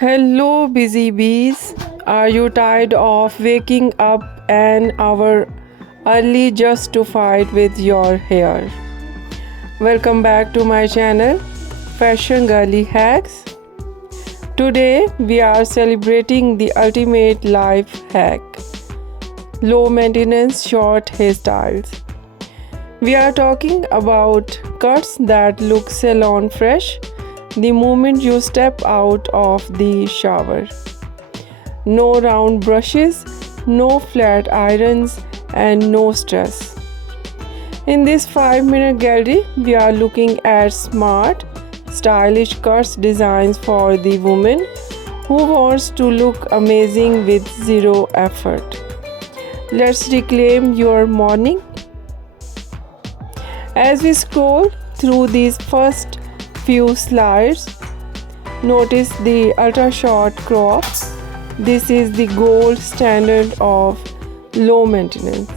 Hello, busy bees. Are you tired of waking up an hour early just to fight with your hair? Welcome back to my channel, Fashion Girly Hacks. Today, we are celebrating the ultimate life hack, low maintenance short hairstyles. We are talking about cuts that look salon fresh the moment you step out of the shower. No round brushes, no flat irons, and no stress. In this 5-minute gallery, we are looking at smart, stylish cuts designs for the woman who wants to look amazing with zero effort. Let's reclaim your morning. As we scroll through these first few slides, notice the ultra short crop. This is the gold standard of low maintenance.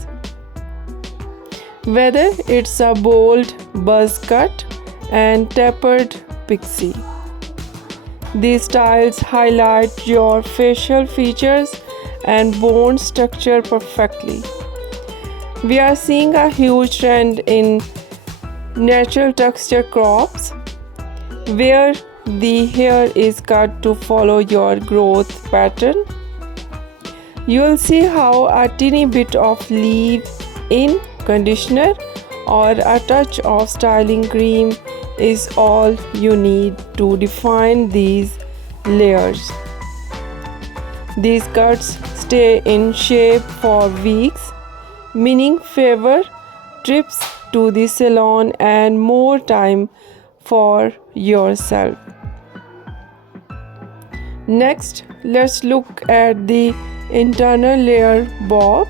Whether it's a bold buzz cut and tapered pixie, these styles highlight your facial features and bone structure perfectly. We are seeing a huge trend in natural texture crops, where the hair is cut to follow your growth pattern. You'll see how a teeny bit of leave-in conditioner or a touch of styling cream is all you need to define these layers. These cuts stay in shape for weeks, meaning fewer trips to the salon and more time for yourself. Next, let's look at the internal layer bob.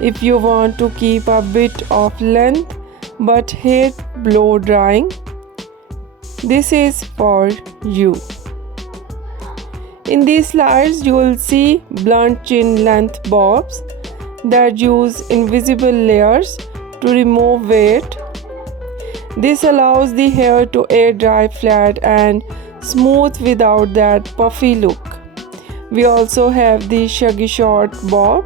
If you want to keep a bit of length but hate blow drying, this is for you. In these slides, you will see blunt chin length bobs that use invisible layers to remove weight. This allows the hair to air dry flat and smooth without that puffy look. We also have the shaggy short bob,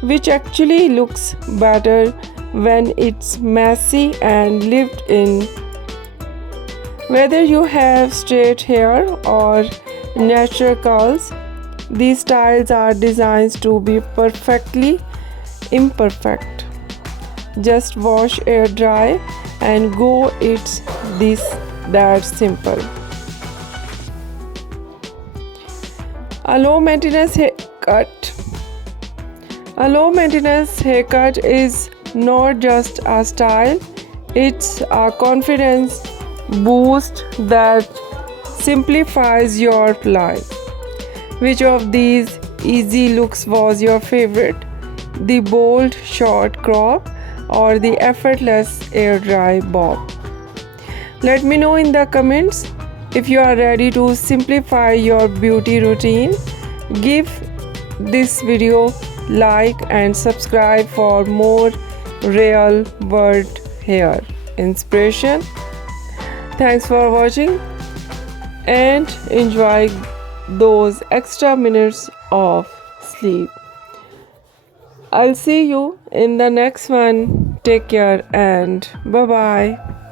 which actually looks better when it's messy and lived in. Whether you have straight hair or natural curls, these styles are designed to be perfectly imperfect. Just wash, air dry, and go. It's that simple. A low maintenance haircut. A low maintenance haircut is not just a style, it's a confidence boost that simplifies your life. Which of these easy looks was your favorite? The bold short crop or the effortless air dry bob? Let me know in the comments. If you are ready to simplify your beauty routine, give this video like and subscribe for more real world hair inspiration. Thanks for watching and enjoy those extra minutes of sleep. I'll see you in the next one. Take care and bye bye.